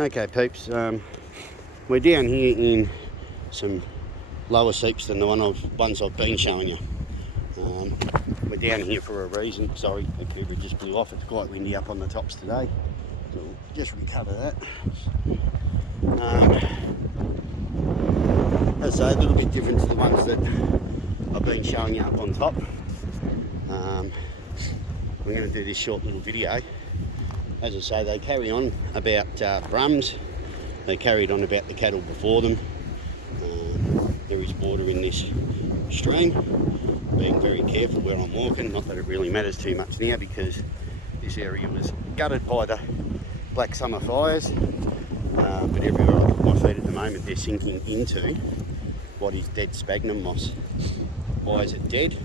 Okay peeps, we're down here in some lower seeps than the ones I've been showing you. We're down here for a reason. Sorry, the camera just blew off. It's quite windy up on the tops today, so we'll just recover that. As I say, a little bit different to the ones that I've been showing you up on top. We're going to do this short little video. As I say, they carry on about Brums. They carried on about the cattle before them. There is water in this stream. Being very careful where I'm walking. Not that it really matters too much now because this area was gutted by the black summer fires. But everywhere I put my feet at the moment, they're sinking into what is dead sphagnum moss. Why is it dead?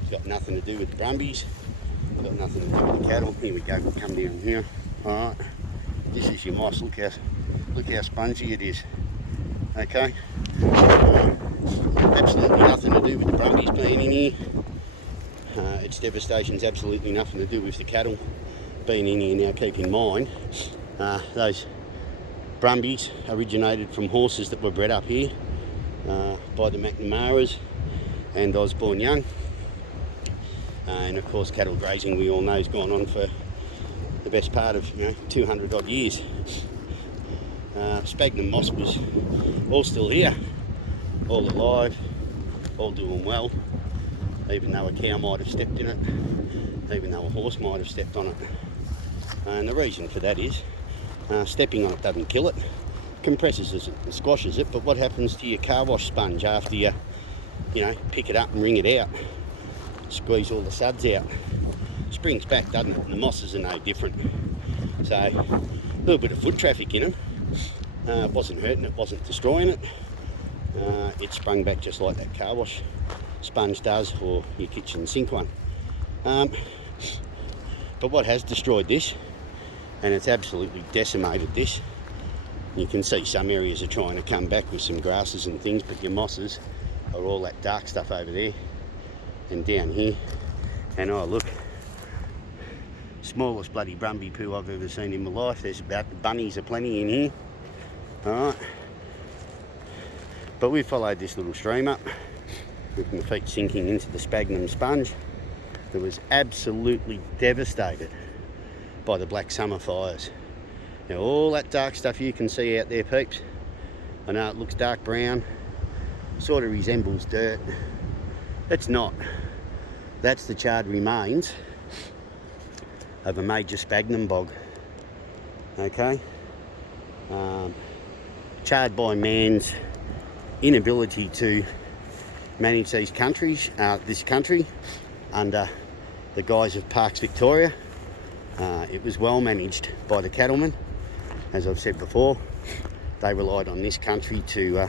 It's got nothing to do with the Brumbys. It's got nothing to do with the cattle. Here we go. We'll come down here. All right. This is your moss. Look how spongy it is. Okay. Absolutely nothing to do with the Brumbys being in here. Its devastation's absolutely nothing to do with the cattle being in here. Now keep in mind, those Brumbys originated from horses that were bred up here by the McNamaras and Osborne Young. And of course cattle grazing, we all know, has gone on for the best part of 200 odd years. Sphagnum moss was all still here, all alive, all doing well, even though a cow might have stepped in it, even though a horse might have stepped on it. And the reason for that is stepping on it doesn't kill it, compresses it and squashes it. But what happens to your car wash sponge after you pick it up and wring it out, squeeze all the suds out? Springs back, doesn't it? And the mosses are no different. So a little bit of foot traffic in them. It wasn't hurting, it wasn't destroying it. It sprung back just like that car wash sponge does, or your kitchen sink one. But what has destroyed this, and it's absolutely decimated this, you can see some areas are trying to come back with some grasses and things, but your mosses are all that dark stuff over there and down here. And oh look, smallest bloody Brumby poo I've ever seen in my life. There's about bunnies aplenty in here. Alright, but we followed this little stream up with my feet sinking into the sphagnum sponge that was absolutely devastated by the black summer fires. Now all that dark stuff you can see out there peeps, I know it looks dark brown, sort of resembles dirt. It's not. That's the charred remains of a major sphagnum bog. Okay, charred by man's inability to manage this country under the guise of Parks Victoria. It was well managed by the cattlemen. As I've said before, they relied on this country to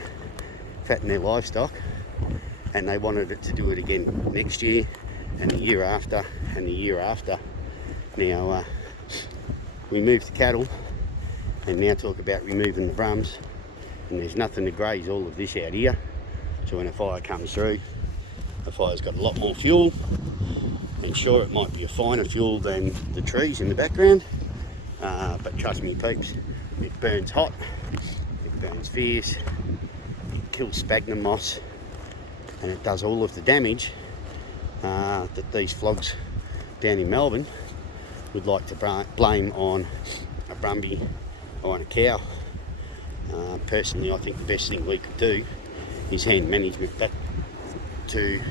fatten their livestock, and they wanted it to do it again next year and the year after and the year after. Now we moved the cattle and now talk about removing the Brums, and there's nothing to graze all of this out here. So when a fire comes through, the fire's got a lot more fuel, and sure, it might be a finer fuel than the trees in the background, but trust me peeps, it burns hot, it burns fierce, it kills sphagnum moss, and it does all of the damage that these flogs down in Melbourne would like to blame on a Brumby or on a cow. Personally, I think the best thing we could do is hand management back to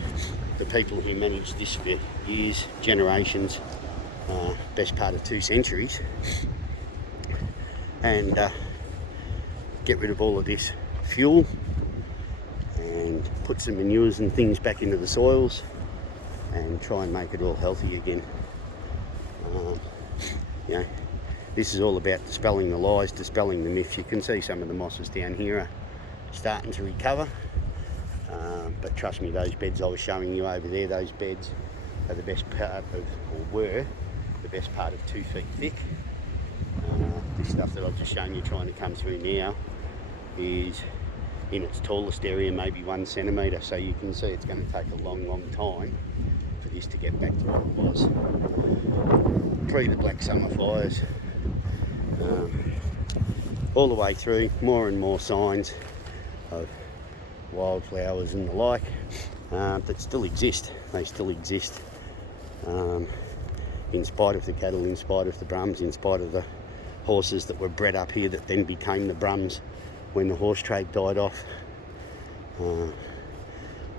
the people who managed this for years, generations, best part of 2 centuries, and get rid of all of this fuel and put some manures and things back into the soils and try and make it all healthy again. This is all about dispelling the lies, dispelling the myths. You can see some of the mosses down here are starting to recover, but trust me, those beds I was showing you over there, those beds are the best part of, or were the best part of 2 feet thick. This stuff that I've just shown you trying to come through now is in its tallest area maybe 1 centimetre, so you can see it's going to take a long time for this to get back to what it was pre the black summer fires. all the way through, more and more signs of wildflowers and the like that still exist. They still exist in spite of the cattle, in spite of the Brums, in spite of the horses that were bred up here that then became the Brums when the horse trade died off.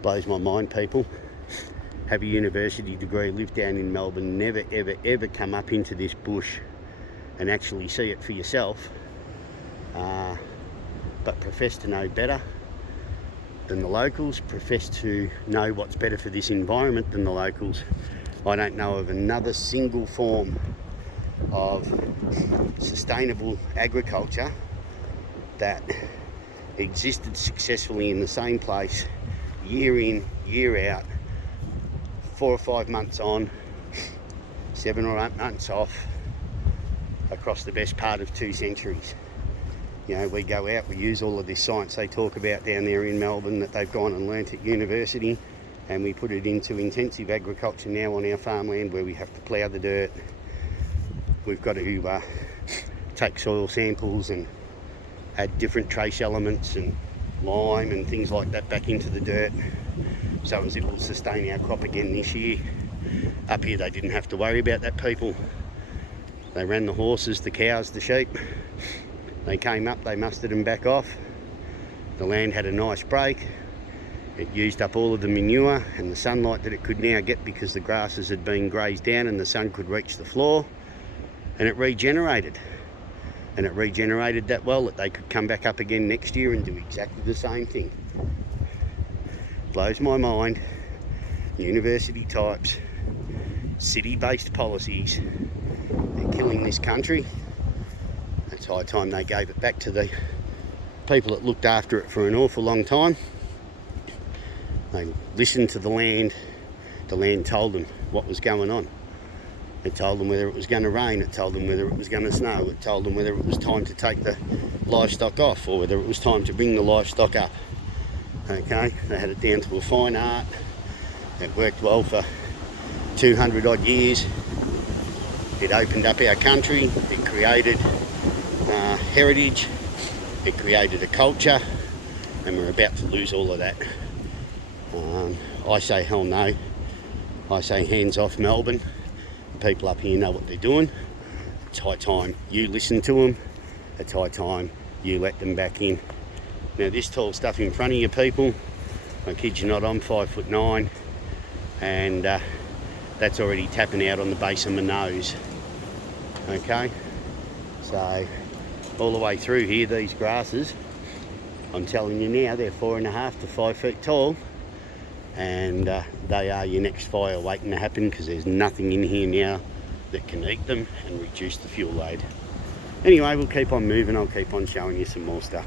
Blows my mind, people. Have a university degree, live down in Melbourne, never ever ever come up into this bush and actually see it for yourself, but profess to know better than the locals, profess to know what's better for this environment than the locals. I don't know of another single form of sustainable agriculture that existed successfully in the same place year in, year out, 4 or 5 months on, 7 or 8 months off, across the best part of 2 centuries. You know, we go out, we use all of this science they talk about down there in Melbourne that they've gone and learnt at university, and we put it into intensive agriculture now on our farmland, where we have to plough the dirt. We've got to take soil samples and add different trace elements and lime and things like that back into the dirt so as it will sustain our crop again this year. Up here they didn't have to worry about that, people. They ran the horses, the cows, the sheep. They came up, they mustered them back off. The land had a nice break. It used up all of the manure and the sunlight that it could now get because the grasses had been grazed down and the sun could reach the floor, and it regenerated. And it regenerated that well that they could come back up again next year and do exactly the same thing. Blows my mind. University types, city-based policies, they're killing this country. It's high time they gave it back to the people that looked after it for an awful long time. They listened to the land. The land told them what was going on. It told them whether it was going to rain, it told them whether it was going to snow, it told them whether it was time to take the livestock off or whether it was time to bring the livestock up. Okay, they had it down to a fine art. It worked well for 200 odd years. It opened up our country, it created heritage, it created a culture, and we're about to lose all of that. I say hell no. I say hands off Melbourne. People up here know what they're doing. It's high time you listen to them. It's high time you let them back in. Now this tall stuff in front of you, people, I kid you not, I'm 5'9", and that's already tapping out on the base of my nose. Okay, so all the way through here, these grasses, I'm telling you now, they're 4.5 to 5 feet tall, and they are your next fire waiting to happen, because there's nothing in here now that can eat them and reduce the fuel load. Anyway, we'll keep on moving. I'll keep on showing you some more stuff.